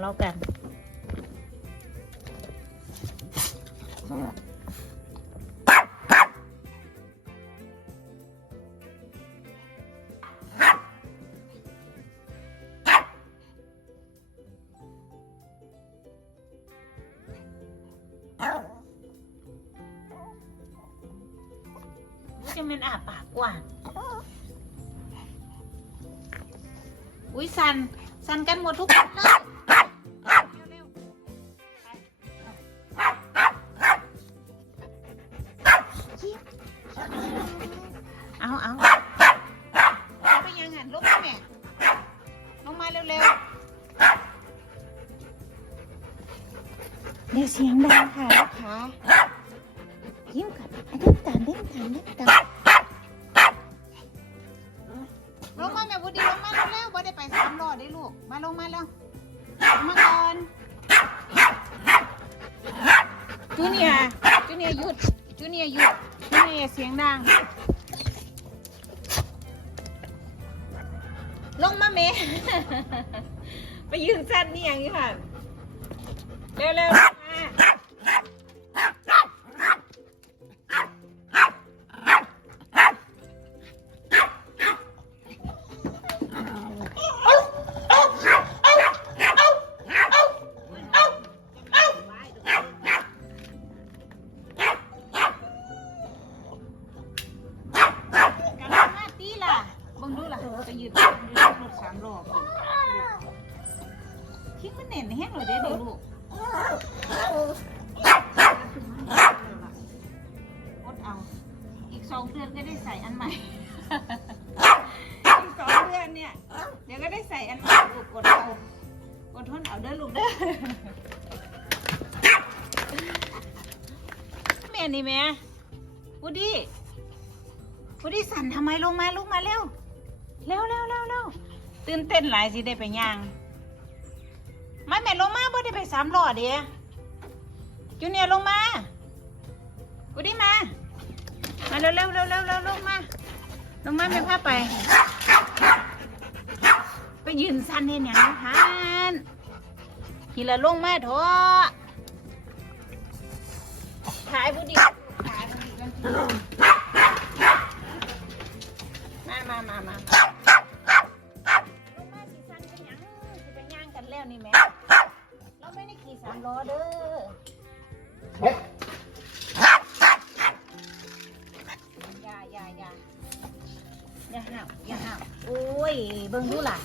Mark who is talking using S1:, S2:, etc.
S1: เรากันจะเป็นอาปากกว่างอุ้ยสัน สันกันหมดทุกคนเลย ดี๋ยวเสียงดังค่ะลูกค้ายิ้มกับเล่นตามเล่นตามเล่นตามลงมาแม่บุดีลงมาเร็วๆบ่ได้ไปสามรอได้ลูก มาลงมาแล้วมาก่อนจูเนียจูเนียหยุดจูเนียหยุดจูเนียเสียงดัง ลงมาเมไปยืนสั้นนี่อย่างนี้ค่ะ เร็วๆ สามรอบทิ้งมันเน่นแห้งเลยเด้อเด็กลูกอดเอา อีกสองเดือนก็ได้ใส่อันใหม่ อีกสองเดือนเนี่ย เดี๋ยวก็ได้ใส่อันใหม่ลูกอดเอาอดทนเอาเด้อลูกเด้อแม่นี่แม่วูดดี้วูดดี้สั่นทำไมลงมาลูกมาเร็ว เร็วเร็วเร็วเร็ว ตื่นเต้นหลายสิได้ไปย่างมาแม่ลงมาบ่ได้ไปสามล้อเดียจูเนียลงมากูดิมามาเร็วเร็วเร็วเร็วเร็วลงมาลงมาไม่พาไป ไปยืนสั้นเห็นอย่างนั้นฮันทีละลงมาเถอะถ่ายบุดีถ่ายบุดีกันมามามามา แล้วนี่แม่เราไม่ได้ขี่สามล้อเด้ออย่าอย่าอย่าอย่าห้าวอย่าห้าวโอ้ยเบิ่งดูล่ะ